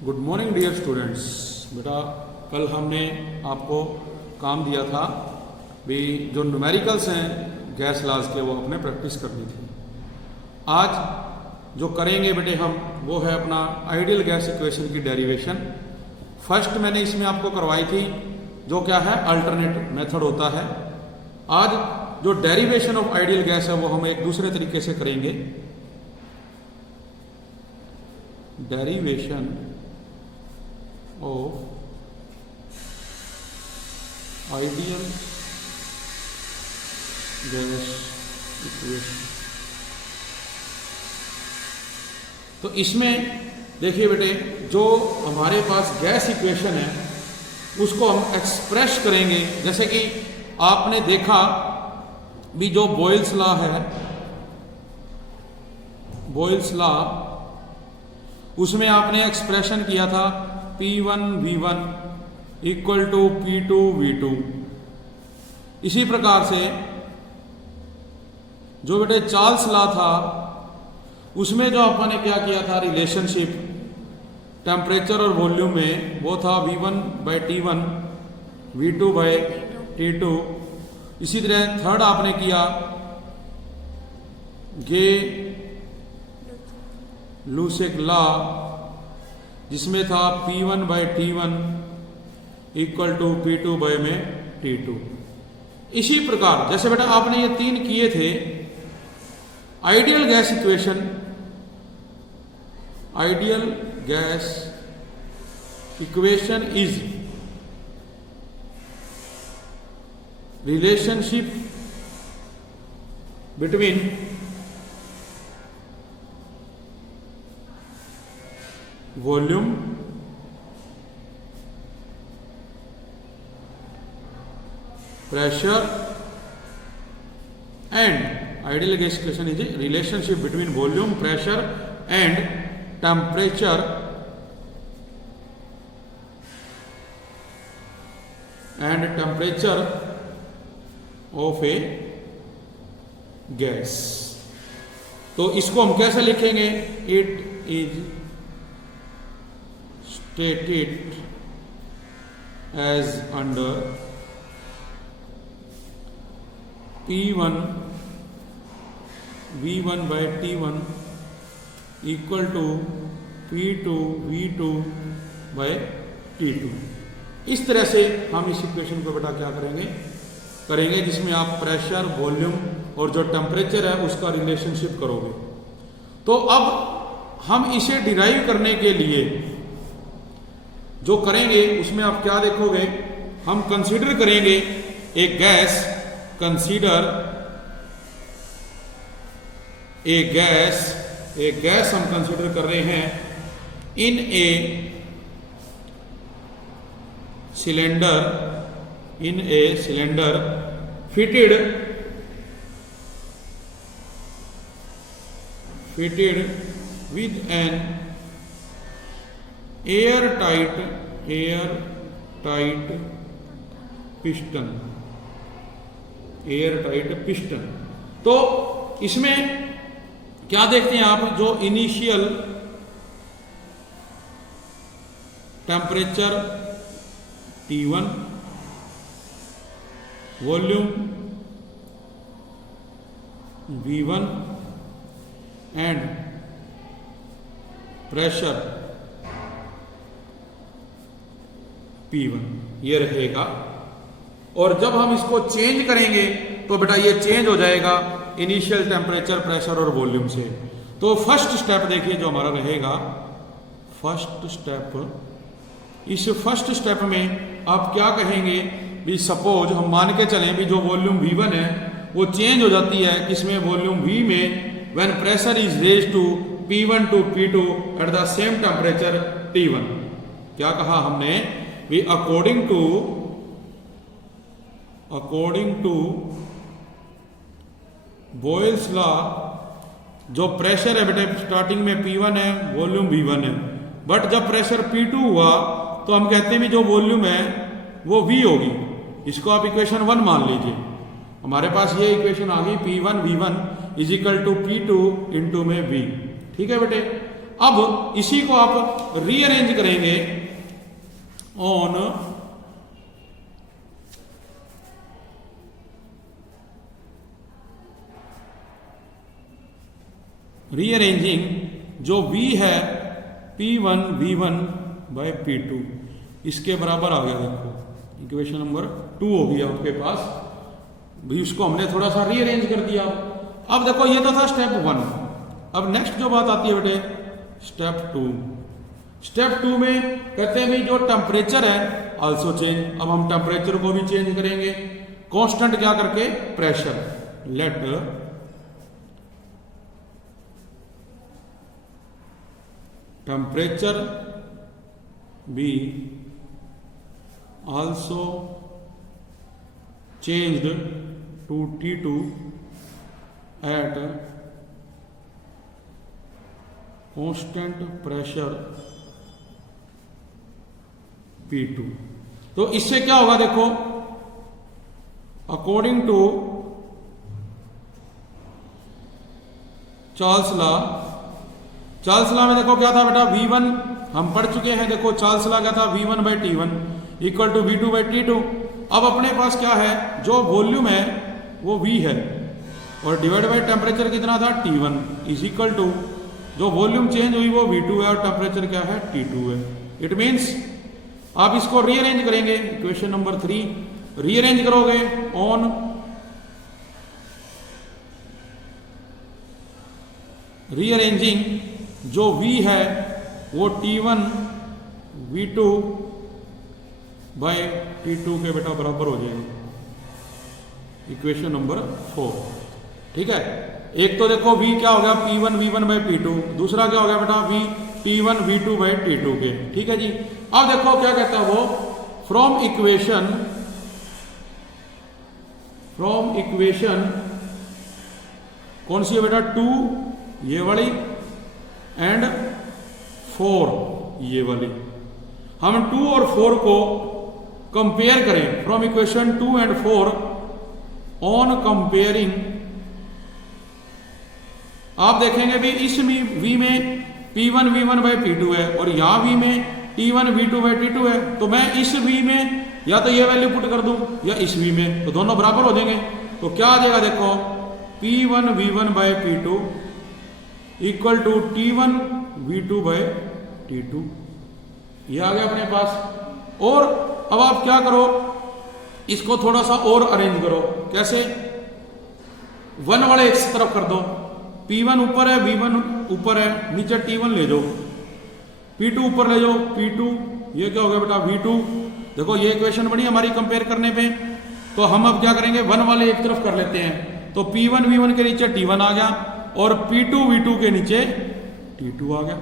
Good morning dear students. बेटा कल हमने आपको काम दिया था भी जो न्यूमेरिकल्स हैं गैस लाज के वो अपने प्रैक्टिस करनी थी। आज जो करेंगे बेटे हम वो है अपना आइडियल गैस इक्वेशन की डेरिवेशन। फर्स्ट मैंने इसमें आपको करवाई थी जो क्या है अल्टरनेट मेथड होता है। आज जो डेरिवेशन ऑफ आइडियल गैस है वो हम एक दूसरे तरीके से करेंगे। Derivation of ideal gas equation। तो इसमें देखिए बेटे जो हमारे पास गैस इक्वेशन है उसको हम एक्सप्रेस करेंगे। जैसे कि आपने देखा भी जो बॉयल्स लॉ है, बॉयल्स लॉ उसमें आपने एक्सप्रेशन किया था P1 V1 equal to P2 V2। इसी प्रकार से जो बेटे चार्ल्स लॉ था उसमें जो अपन ने क्या किया था रिलेशनशिप टेम्परेचर और वॉल्यूम में वो था V1/T1 V2/T2। इसी तरह थर्ड आपने किया गे लूसेक लॉ जिसमें था P1/T1 इक्वल टू P2/T2। इसी प्रकार जैसे बेटा आपने ये तीन किए थे ideal gas equation, ideal gas equation is relationship between volume pressure and ideal gas equation is a relationship between volume pressure and temperature of a gas. तो इसको हम कैसे लिखेंगे? It is stated as under P1 V1/T1 equal to P2 V2/T2। इस तरह से हम इस इक्वेशन को बेटा क्या करेंगे जिसमें आप प्रेशर वॉल्यूम और जो टेम्परेचर है उसका रिलेशनशिप करोगे। तो अब हम इसे डिराइव करने के लिए जो करेंगे उसमें आप क्या देखोगे, हम कंसीडर करेंगे एक गैस, कंसीडर ए गैस हम कंसीडर कर रहे हैं in a cylinder fitted with an air tight piston. तो इसमें क्या देखते हैं आप, जो initial temperature T1, volume V1 and pressure P1 ये रहेगा। और जब हम इसको चेंज करेंगे तो बेटा ये चेंज हो जाएगा इनिशियल टेम्परेचर प्रेशर और वॉल्यूम से। तो फर्स्ट स्टेप देखिए जो हमारा रहेगा, फर्स्ट स्टेप, इस फर्स्ट स्टेप में आप क्या कहेंगे भी सपोज हम मान के चलें भी जो वॉल्यूम V1 है वो चेंज हो जाती है किसमें, वॉल्यूम V में, when pressure is raise to P1 to P2 at the same temperature T1। क्या कहा हमने भी अकॉर्डिंग टू बॉयल्स लॉ जो प्रेशर है बेटे स्टार्टिंग में P1 है, वॉल्यूम V1 है, बट जब प्रेशर P2 हुआ तो हम कहते हैं भी जो वॉल्यूम है वो V होगी। इसको आप इक्वेशन 1 मान लीजिए। हमारे पास ये इक्वेशन आ गई P1 V1 is equal to P2 into में V। ठीक है बेटे। अब इसी को आप रीअरेंज करेंगे ऑन रीअरेंजिंग, जो V है P1 V1 बाय P2 इसके बराबर आ गया। देखो इक्वेशन नंबर 2 हो गया आपके पास भी, उसको हमने थोड़ा सा रीअरेंज कर दिया। अब देखो ये तो था स्टेप 1। अब नेक्स्ट जो बात आती है बेटे स्टेप 2। स्टेप 2 में कहते हैं भी जो टेम्परेचर है आल्सो चेंज। अब हम टेम्परेचर को भी चेंज करेंगे कांस्टेंट क्या करके, pressure. Let temperature be also changed to T2 at constant pressure P2। तो इससे क्या होगा देखो, according to Charles law, Charles law में देखो क्या था बेटा, V1 हम पढ़ चुके हैं। देखो चार्ल्स लॉ क्या था, V1 by T1 equal to V2 by T2। अब अपने पास क्या है, जो वॉल्यूम है वो V है और डिवाइड बाय टेम्परेचर कितना था T1 इज इक्वल टू जो वॉल्यूम चेंज हुई वो V2 है और टेम्परेचर क्या है T2 है। इट मीन्स आप इसको रीअरेंज करेंगे, इक्वेशन नंबर 3 रीअरेंज करोगे ऑन रीअरेंजिंग, जो V है वो T1 V2 बाय T2 के बेटा बराबर हो जाएगा, इक्वेशन नंबर 4। ठीक है, एक तो देखो V क्या हो गया P1 V1 बाय P2, दूसरा क्या हो गया बेटा V T1 V2 bye T2 के। ठीक है जी। अब देखो क्या कहता है वो, फ्रॉम इक्वेशन कौन सी है बेटा, 2 ये वाली एंड 4 ये वाली। हम 2 और 4 को कंपेयर करें from equation 2 and 4 on comparing. आप देखेंगे भी इस V में P1 V1 बाय P2 है और यहां V में T1 V2 बाय T2 है। तो मैं इस V में या तो ये वैल्यू पुट कर दूं या इस V में, तो दोनों बराबर हो जाएंगे। तो क्या आ जाएगा देखो, P1 V1 bye P2 equal to T1 V2 bye T2, ये आ गया अपने पास। और अब आप क्या करो, इसको थोड़ा सा और अरेंज करो। कैसे, 1 वाले एक तरफ कर दो, P1 ऊपर है V1 ऊपर है, नीचे T1 ले जाओ, P2 ऊपर ले जाओ P2, ये क्या हो गया बेटा V2। देखो ये इक्वेशन बनी हमारी कंपेयर करने पे। तो हम अब क्या करेंगे, 1 वाले एक तरफ कर लेते हैं। तो P1 V1 के नीचे T1 आ गया और P2 V2 के नीचे T2 आ गया।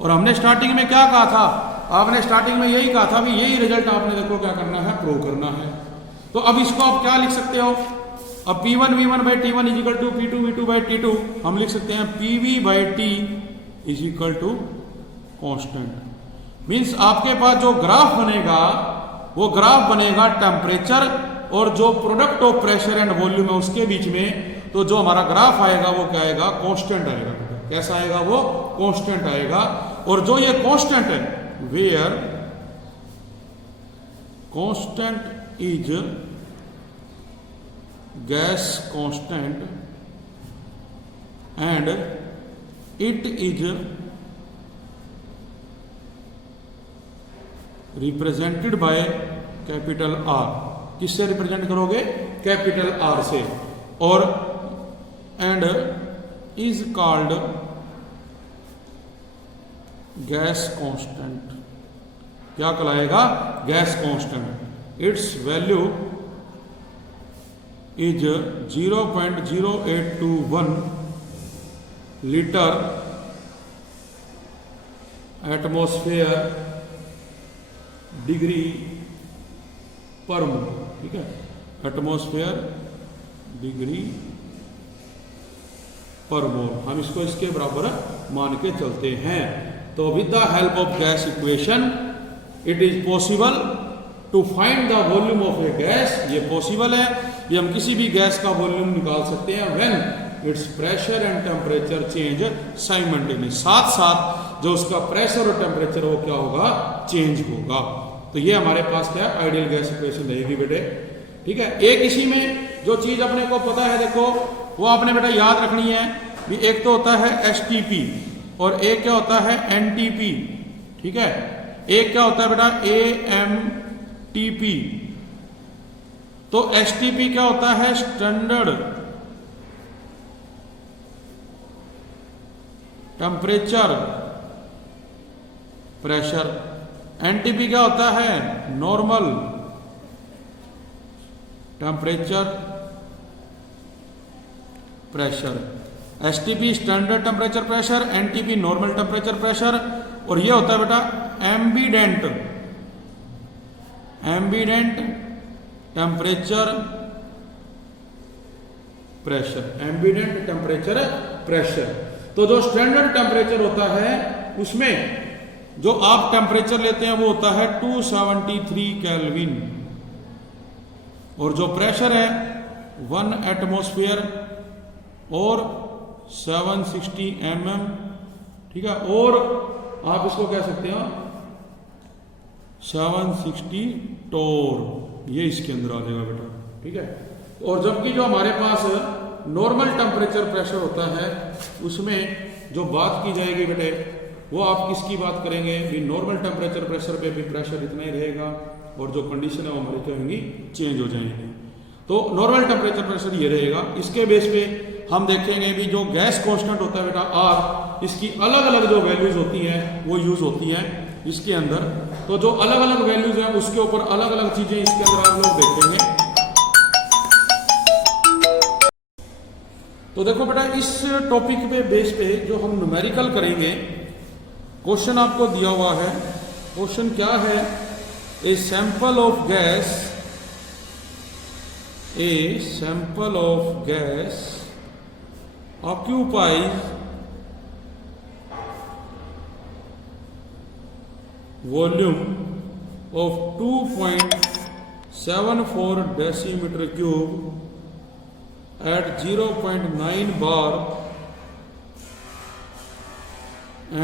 और हमने स्टार्टिंग में क्या कहा था, आपने स्टार्टिंग में यही कहा था भी यही रिजल्ट आपने देखो क्या करना है, प्रूव करना है। तो अब इसको आप क्या लिख सकते हो, अब P1 V1 by T1 is equal to P2 V2 by T2 हम लिख सकते हैं PV by T is equal to constant. Means आपके पास जो ग्राफ बनेगा वो ग्राफ बनेगा टेम्परेचर और जो product of pressure and volume है उसके बीच में। तो जो हमारा ग्राफ आएगा वो क्या आएगा, कांस्टेंट आएगा। कैसा आएगा वो, कांस्टेंट आएगा। और जो ये कांस्टेंट है, where constant is gas constant and it is represented by capital R. किससे रिप्रेजेंट करोगे, कैपिटल आर से। और and is called gas constant. क्या कहलाएगा, gas constant. Its value is 0.0821 litre atmosphere degree per mole. ठीक है, atmosphere degree per मोल, हम इसको इसके बराबर मान के चलते हैं। तो with the help of gas equation it is possible to find the volume of a gas. ये पॉसिबल है, ये हम किसी भी गैस का वॉल्यूम निकाल सकते हैं when it's pressure and temperature change simultaneous, साथ साथ जो उसका प्रेशर और टेम्परेचर वो क्या होगा, चेंज होगा। तो ये हमारे पास क्या आइडियल गैस इक्वेशन रहेगी बेटे, ठीक है। एक इसी में जो चीज अपने को पता है देखो, वो आपने बेटा याद रखनी है भी, एक तो होता है एसटीपी और एक क्या होता है एनटीपी, ठीक है। एक क्या होता है बेटा एएमटीपी। तो एसटीपी क्या होता है, स्टैंडर्ड टेम्परेचर प्रेशर। एनटीपी क्या होता है, normal temperature pressure. STP standard temperature pressure, NTP normal temperature pressure. और ये होता है बेटा ambient temperature pressure, ambient temperature pressure. तो जो स्टैंडर्ड टेम्परेचर होता है उसमें जो आप टेम्परेचर लेते हैं वो होता है 273 केल्विन, और जो प्रेशर है 1 एटमॉस्फेयर और 760 mm, ठीक है। और आप इसको कह सकते हो 760 टोर, ये इसके अंदर आ जाएगा बेटा, ठीक है। और जबकि जो हमारे पास नॉर्मल टेम्परेचर प्रेशर होता है उसमें जो बात की जाएगी बेटे, वो आप किसकी बात करेंगे भी, नॉर्मल टेम्परेचर प्रेशर पे भी प्रेशर इतना ही रहेगा और जो कंडीशन है वो हमारी क्या होंगी, चेंज हो जाएंगी। तो नॉर्मल टेम्परेचर प्रेशर ये रहेगा। इसके बेस पे हम देखेंगे भी जो गैस कांस्टेंट होता है बेटा आर, इसकी अलग अलग जो वैल्यूज होती हैं वो यूज होती हैं इसके अंदर। तो जो अलग अलग वैल्यूज हैं उसके ऊपर अलग अलग चीजें इसके अंदर आप लोग देखेंगे। तो देखो बेटा इस टॉपिक पे बेस पे जो हम न्यूमेरिकल करेंगे, क्वेश्चन आपको दिया हुआ है। क्वेश्चन क्या है, a sample of gas occupies volume of 2.74 decimeter cube at 0.9 bar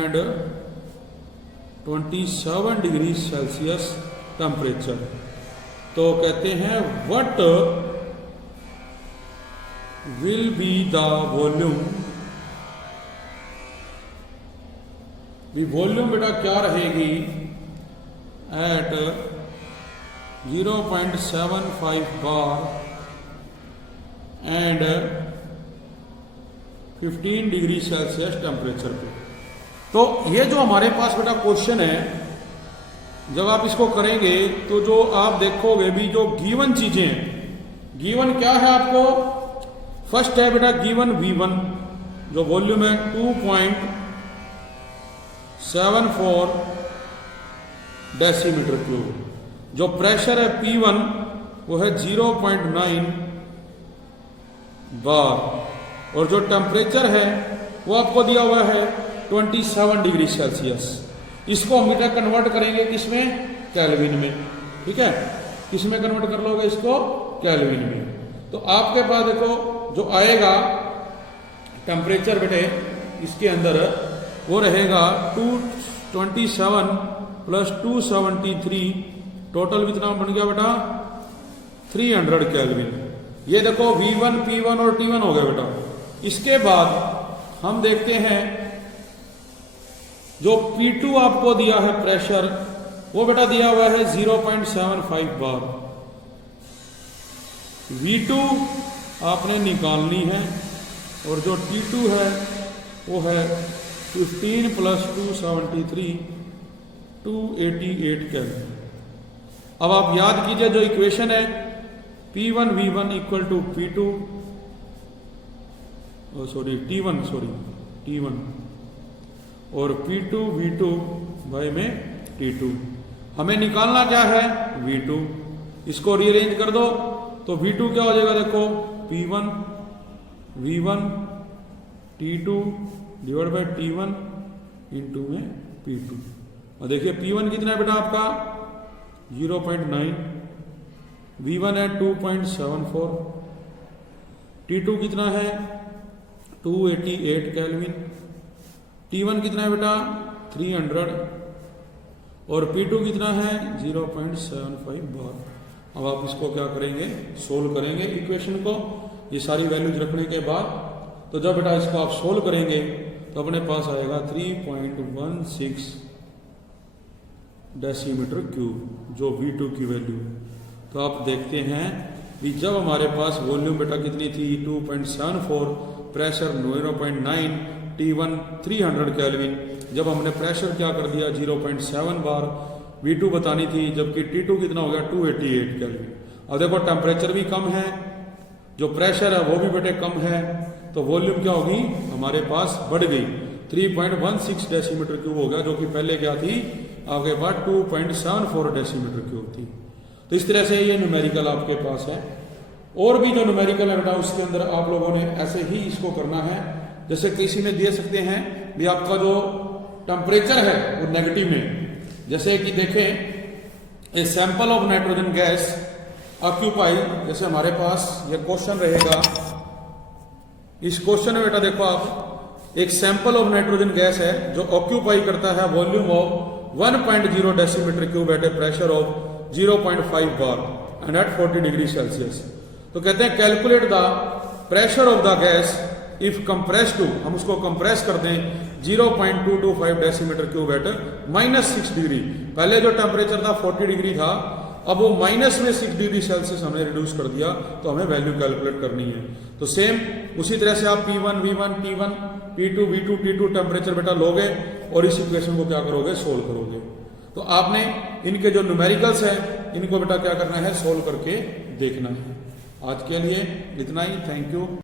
and 27 degree Celsius temperature. तो कहते हैं what will be the volume, the volume बेटा क्या रहेगी at 0.75 bar and 15 degree Celsius temperature पे। तो ये जो हमारे पास बेटा क्वेश्चन है, जब आप इसको करेंगे तो जो आप देखोगे भी जो गिवन चीजें हैं, गिवन क्या है आपको, फर्स्ट है बेटा गिवन V1 जो वॉल्यूम है 2.74 डेसीमीटर क्यूब, जो प्रेशर है P1 वो है 0.9 बार, और जो टेम्परेचर है वो आपको दिया हुआ है 27 डिग्री सेल्सियस। इसको हम बेटा कन्वर्ट करेंगे किसमें, केल्विन में, ठीक है। किसमें कन्वर्ट कर लोगे इसको, केल्विन में। तो आपके पास देखो जो आएगा टेम्परेचर बेटे इसके अंदर वो रहेगा 227 प्लस 273, टोटल कितना बन गया बेटा 300 केल्विन। ये देखो V1 P1 और T1 हो गया बेटा। इसके बाद हम देखते हैं जो P2 आपको दिया है प्रेशर, वो बेटा दिया हुआ है 0.75 बार। V2 आपने निकालनी है, और जो T2 है वो है 15 प्लस 273 288 केल्विन। अब आप याद कीजिए जो इक्वेशन है P1 V1 equal to P2 T1 और P2 V2 बाय में T2। हमें निकालना क्या है, V2। इसको रीअरेंज कर दो तो V2 क्या हो जाएगा, देखो P1 V1 T2 divide by T1 into में P2। और देखिए P1 कितना है बेटा आपका 0.9, V1 है 2.74, T2 कितना है 288 केल्विन। T1 कितना है बेटा 300 और P2 कितना है 0.75 बार। अब आप इसको क्या करेंगे सोल्व करेंगे इक्वेशन को, ये सारी वैल्यूज रखने के बाद। तो जब बेटा इसको आप सोल्व करेंगे तो अपने पास आएगा 3.16 डेसीमीटर क्यूब जो V2 की वैल्यू। तो आप देखते हैं कि जब हमारे पास वॉल्यूम बेटा कितनी थी 2.74, प्रेशर 0.9, T1 300 केल्विन। जब हमने प्रेशर क्या कर दिया 0.7 बार, V2 बतानी थी, जबकि T2 कितना हो गया 288 केल्विन। अब देखो टेम्परेचर भी कम है, जो प्रेशर है वो भी बेटे कम है, तो वॉल्यूम क्या होगी हमारे पास बढ़ गई 3.16 डेसीमीटर क्यूब हो गया, जो कि पहले क्या थी आपके पास 2.74 डेसीमीटर क्यूब थी। तो इस तरह से ये न्यूमेरिकल आपके पास है। और भी जो न्यूमेरिकल है बेटा उसके अंदर आप लोगों ने ऐसे ही इसको करना है। जैसे किसी में दे सकते हैं भी आपका जो टेम्परेचर है वो नेगेटिव में, जैसे कि देखें a sample of nitrogen gas occupy, जैसे हमारे पास ये क्वेश्चन रहेगा। इस क्वेश्चन में बेटा देखो आप एक सैंपल ऑफ नाइट्रोजन गैस है जो ऑक्यूपाई करता है volume of 1.0 decimetre cube at a pressure of 0.5 bar and at 40 degree Celsius. तो कहते हैं calculate the pressure of the gas if compress to, हम उसको कंप्रेस कर दें 0.225 डेसीमीटर क्यूब एट -6 डिग्री। पहले जो टेम्परेचर था 40 डिग्री था, अब वो माइनस में 6 डिग्री सेल्सियस हमने रिड्यूस कर दिया, तो हमें वैल्यू कैलकुलेट करनी है। तो सेम उसी तरह से आप P1 V1 T1 P2 V2 T2 temperature बेटा लोगे और इस इक्वेशन को क्या करोगे सोल्व करोगे। तो आपने इनके जो न्यूमेरिकल्स हैं इनको बेटा क्या करना है सोल्व करके देखना है। आज के लिए इतना ही, थैंक यू।